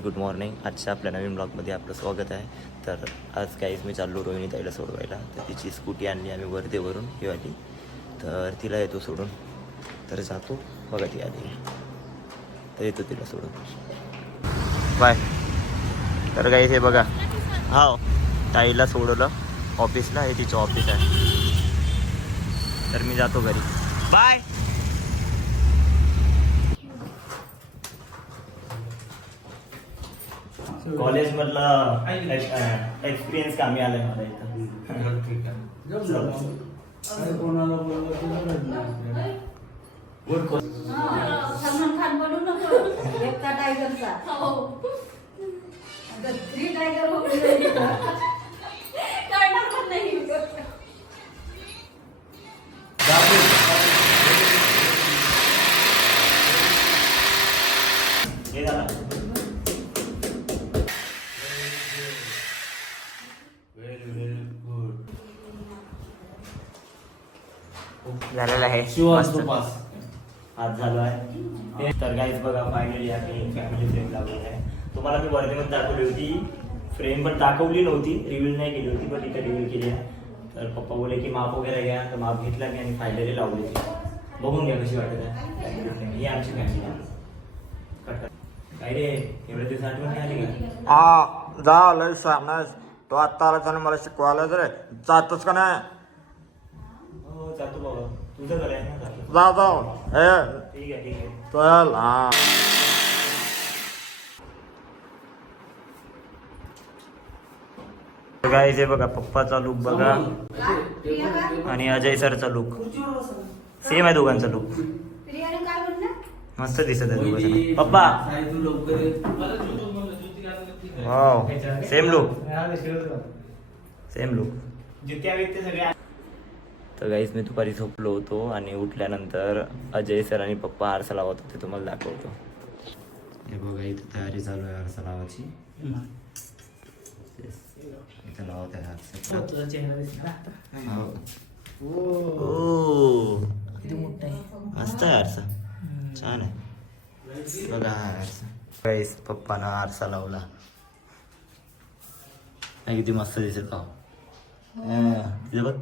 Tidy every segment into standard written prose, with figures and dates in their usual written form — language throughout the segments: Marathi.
Guys good morning. आजच्या आपल्या नवीन ब्लॉगमध्ये आपलं स्वागत आहे. तर आज गाईज मी चाललो रोहिणी ताईला सोडवायला. तर तिची स्कूटी आणली आम्ही वर्धेवरून ही आली, तर तिला येतो सोडून. तर जातो बघा ती आली तर येतो तिला सोडून. बाय. तर गाईज हे बघा, हा ताईला सोडवलं ऑफिसला, हे तिचं ऑफिस आहे. तर मी जातो घरी. बाय. कॉलेज मधला एक्सपिरियन्स कामी आलाय मला इथं. सलमान खान बनू नको एकटा टायगरचा. अगर 3 टायगर हो गए करणार पण नाही. हे झालं. झालेलं आहे आज झालो आहे. तर गाईज बघा, फायनली आम्ही फॅमिली फ्रेम लावलेली आहे. तुम्हाला मी वर्धेमध्ये दाखवली होती फ्रेम, पण दाखवली नव्हती, रिव्हील नाही केली होती, पण इथे रिव्हील केली आहे. तर पप्पा बोले की माप वगैरे घ्या, तर माप घेतला मी आणि फायनली लावली. बघून घ्या कशी वाटत आहे. ही आमची फॅमिली आहे. काय रे, एवढ्या दिवस आठवण नाही आली का? हा जा लय सांगणार तो आता आला मला शिकवायला रे जातोच का नाही. हो जातो बाबा, तुझं घर आहे ना. जातो. जा जाऊ हे ठीक आहे ठीक आहे. चल. हा गाईज हे बघा, पप्पाचा लुक बघा आणि अजय सरचा लुक सेम आहे. दोघांचा लुक प्रियाने काय म्हणणार? मस्त दिसत आहे दोघांना. पप्पा wow, same look same look. तर गाईज मी दुपारी झोपलो होतो आणि उठल्यानंतर अजय सर आणि पप्पा आरसा लावत होते, तुम्हाला दाखवतो. हे बघा, इथे तयारी चालू आहे आरसा लावायची. इथं लावत आहे आरसा. मस्त आहे आरसा, छान आहे. बघा हा आरसा. गाईज पप्पानं आरसा लावला, किती मस्त दिसत आहो. बघ.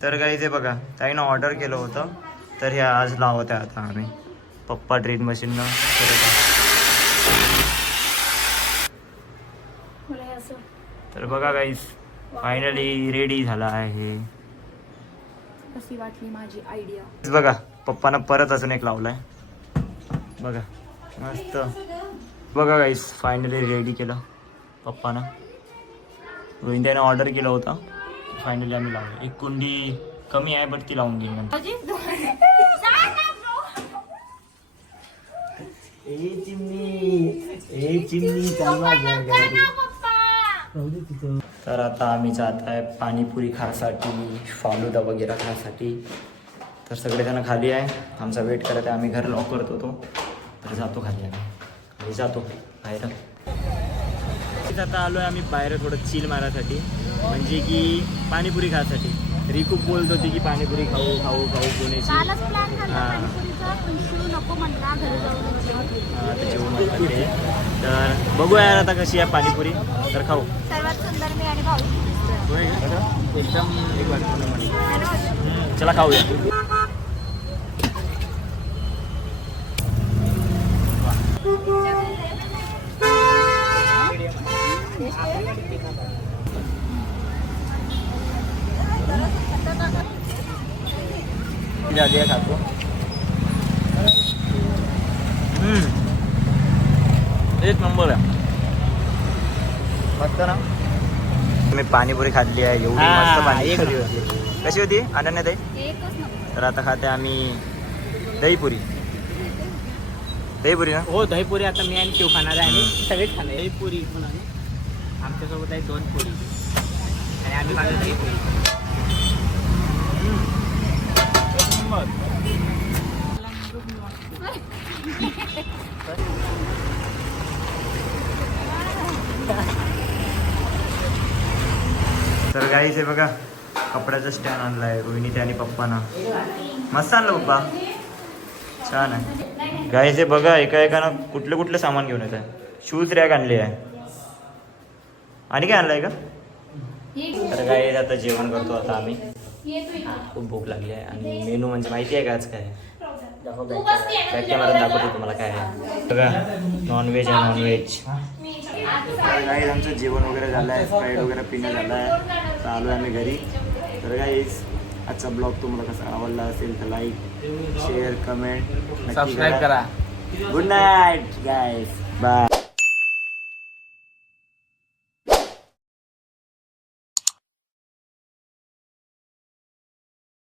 तर गाईज हे बघा, ताईनं ऑर्डर केलं होतं, तर हे आज लावत आहे आता आम्ही. पप्पा ड्रिल मशीननं करत आहे. तर बघा गाईज, फायनली रेडी झाला आहे. कशी वाटली माझी आयडिया? बघा, पप्पानं परत अजून एक लावलाय बघा, मस्त. बघा गाईज, फायनली रेडी केलं पप्पानं. रोहिंद्याने ऑर्डर केलं होतं, फायनली आम्ही लावलं. एक कुंडी कमी आहे, बट ती लावून घेईन नंतर. तर आता आम्ही जात आहे पाणीपुरी खासाठी, फालुदा वगैरे खासाठी. तर सगळेजण खाली आहे, आमचा वेट करत आहे. आम्ही घर लॉक करत होतो, तर जातो खाली आम्ही जातो बाहेर. आता आलो आहे आम्ही बाहेर थोडं चिल मारायसाठी, म्हणजे की पाणीपुरी खायसाठी. रिकू बोलत होती की पाणीपुरी खाऊ खाऊ खाऊ पुण्याची. जेवण ते. तर बघूया यार आता कशी आहे पाणीपुरी, तर खाऊ. सर्वात सुंदर मी आणि भाऊ एकदम एक वाटतं. चला खाऊया. झाली आहे, खातो. एक नंबर आहे, मस्त ना. मी पाणीपुरी खाल्ली आहे, एवढी मस्त पाणीपुरी होती. कशी होती अनन्या ताई? एकच नंबर. तर आता खाते आम्ही दहीपुरी. दहीपुरी ना? हो, दहीपुरी. आता मी आणि शिव खाणार आहे आणि सगळेच खाणार. दहीपुरी पण आहे आमच्यासोबत आहे, 2 पुरी आणि आम्ही खाणार दहीपुरी. तर गाईच हे बघा, कपड्याचा स्टँड आणलाय रोहिणी आणि पप्पाना. मस्त आणलं पप्पा, छान आहे गाईज. हे बघा एका एकानं कुठले कुठले सामान घेऊन येत आहे. शूज रॅक आणली आहे. आणि काय आणलंय का? तर गाईज आता जेवण करतो आता आम्ही. खूप भूक लागली आहे आणि मेनू म्हणजे माहिती आहे का आज काय? बॅक कॅमेरा दाखवतो तुम्हाला काय आहे. बघा नॉनव्हेज आहे नॉनव्हेज. गाईज आमचं जेवण वगैरे झालं आहे. स्प्राईट वगैरे पिणं झालं आहे. तर आलो आहे आम्ही घरी. तर गाईज आजचा ब्लॉग तुम्हाला कसा आवडला असेल तर लाईक शेअर कमेंट सबस्क्राईब करा. Good night guys bye.